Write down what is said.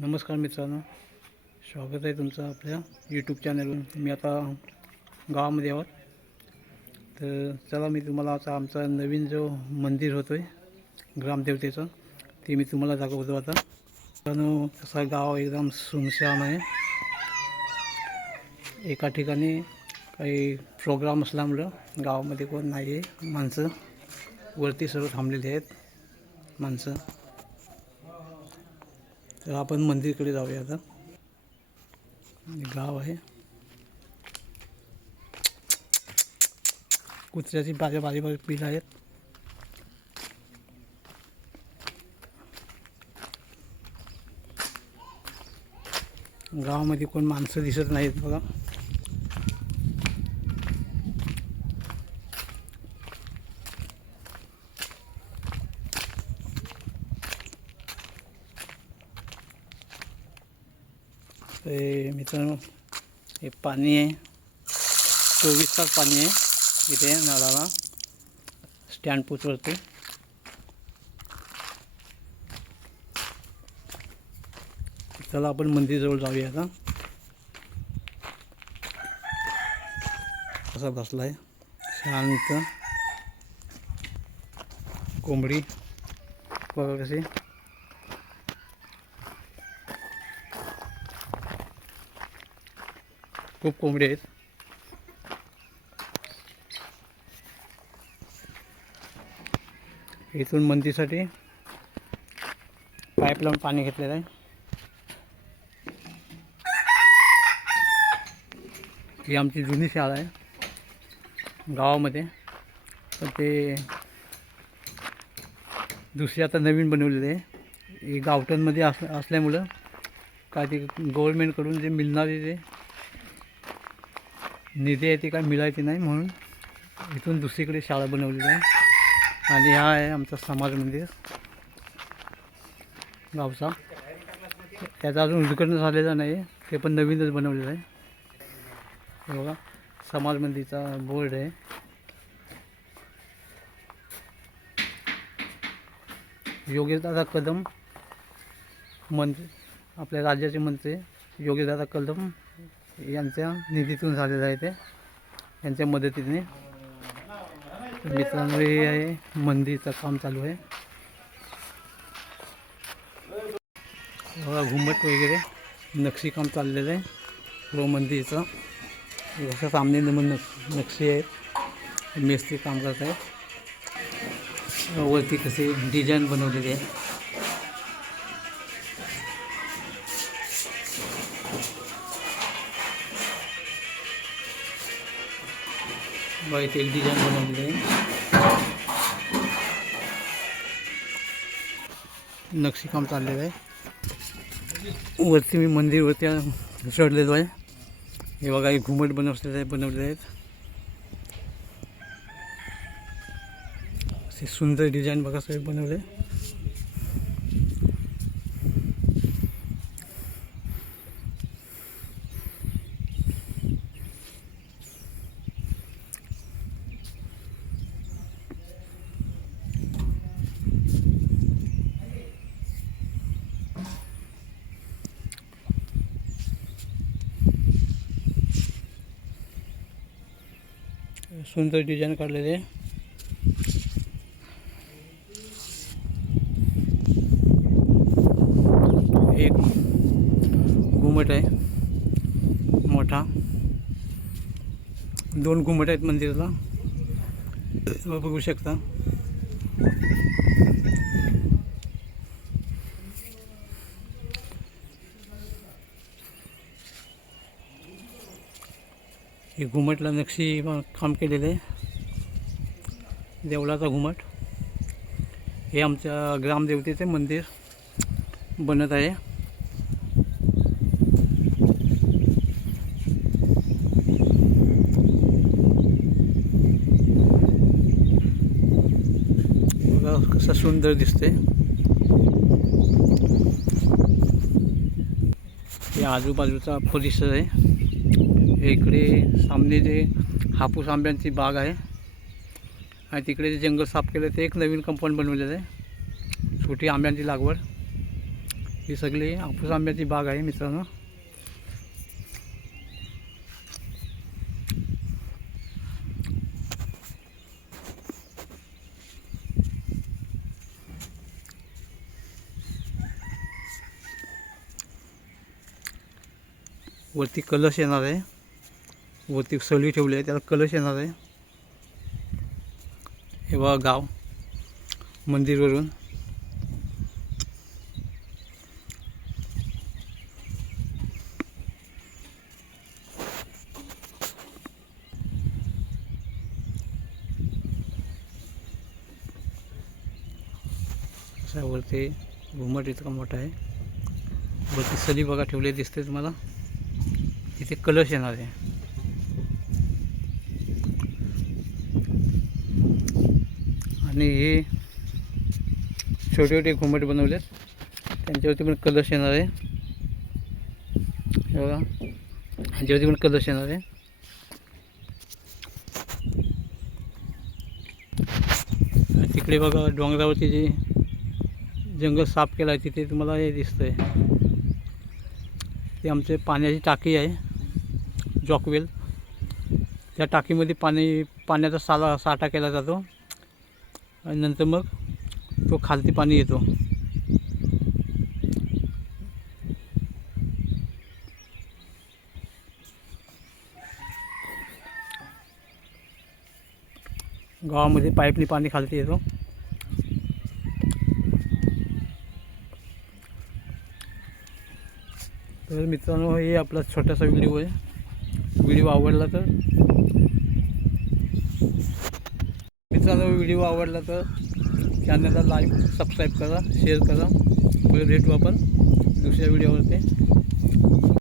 नमस्कार मित्रांनो, स्वागत आहे तुमचं आपल्या यूट्यूब चॅनलवर। मी आता गावामध्ये आहोत, तर चला मी तुम्हाला आता आमचा नवीन जो मंदिर होतो आहे ग्रामदेवतेचं ते मी तुम्हाला दाखवतो। आता मित्रांनो, तसा गाव एकदम सुनसान आहे। एका ठिकाणी काही प्रोग्राम असल्यामुळं गावामध्ये कोण नाही आहे, माणसं वरती सर्व थांबलेले आहेत माणसं। तर आपण मंदिरकडे जाऊया। आता गाव आहे, कुत्र्याची बारीक बारीक पिलं आहेत। गावामध्ये कोण माणसं दिसत नाहीत बघा। ते मित्रांनो, हे पाणी आहे, 24 तास पाणी आहे इथे नळाला, स्टँड पोचवरती। चला आपण मंदिराजवळ जाऊया। आता कसा बसलाय शांत, कोंबडी बघा कशी। खूप कोंबडी आहेत। इथून मंदिरासाठी पाईप लावून पाणी घेतलेलं आहे। ही आमची जुनी शाळा आहे गावामध्ये, तर ते दुसरी आता नवीन बनवलेली आहे। ही गावठणमध्ये असल्यामुळं काय ते गव्हर्नमेंटकडून जे मिळणारे जे निधी आहे ते काय मिळायचे नाही, म्हणून इथून दुसरीकडे शाळा बनवलेली आहे। आणि हा आहे आमचा समाज मंदिर गावचा। त्याचं अजून उद्घाटन झालेलं नाही, ते पण नवीनच बनवलेलं आहे। हे बघा, समाज मंदिरचा बोर्ड आहे। योगेशदादा कदम मंत्री, आपल्या राज्याचे मंत्री योगेशदादा कदम यांच्या निधीतून झालेलं आहे, ते यांच्या मदतीने। मित्रांनो, हे आहे मंदिरचं काम चालू आहे बघा। घुमट वगैरे नक्षीकाम चाललेलं आहे व मंदिरचं जसं सामने नक्षी आहेत, मिस्त्री काम करत आहेत। वरती कसे डिझाईन बनवलेले आहे, बघा इथे एक डिझाईन बनवलेली आहे, नक्षीकाम चाललेलं आहे। वरती मी मंदिरवरती चढलेलो आहे। हे बघा, एक घुमट बनवलेले आहेत, असे सुंदर डिझाईन बघा सगळे बनवले। सुंदर डिझाईन काढलेले आहे। एक घुमट आहे मोठा, 2 घुमट आहेत मंदिराला, बघू शकता। हे घुमटला नक्षी काम केलेलं आहे, देवळाचा घुमट। हे आमच्या ग्रामदेवतेचे मंदिर बनत आहे। बघा कसं सुंदर दिसते। हे आजूबाजूचा परिसर आहे। इकडे सामने जे हापूस आंब्यांची बाग आहे आणि तिकडे जे जंगल साफ केलं ते एक नवीन कंपाऊंड बनवलेलं आहे, छोटी आंब्यांची लागवड। ही सगळी हापूस आंब्याची बाग आहे मित्रांनो. वरती कलश येणार आहे, वरती सळी ठेवली आहे, त्याला कलश येणार आहे. हे बघा गाव मंदिरवरून. असा वरती घुमट इतका मोठा आहे. वरती सली बघा ठेवले दिसते तुम्हाला. इथे कलश येणार आहे. आणि हे छोटे छोटे घुमट बनवलेत, त्यांच्यावरती पण कलश येणार आहे. हे बघा, ह्यांच्यावरती पण कलश येणार आहे. तिकडे बघा डोंगरावरती जे जंगल साफ केलं आहे तिथे तुम्हाला हे दिसतंय, ते आमचे पाण्याची टाकी आहे, जॉकवेल. त्या टाकीमध्ये पाण्याचा साठा केला जातो आणि नंतर मग तो खालती पाणी येतो. गावामध्ये पाईपनी पाणी खालती येतो. तर मित्रांनो, हे आपला छोटासा व्हिडिओ आहे. व्हिडिओ आवडला तर चॅनलला लाईक सबस्क्राईब करा, शेअर करा. परत भेटू आपण दुसऱ्या व्हिडिओवरती.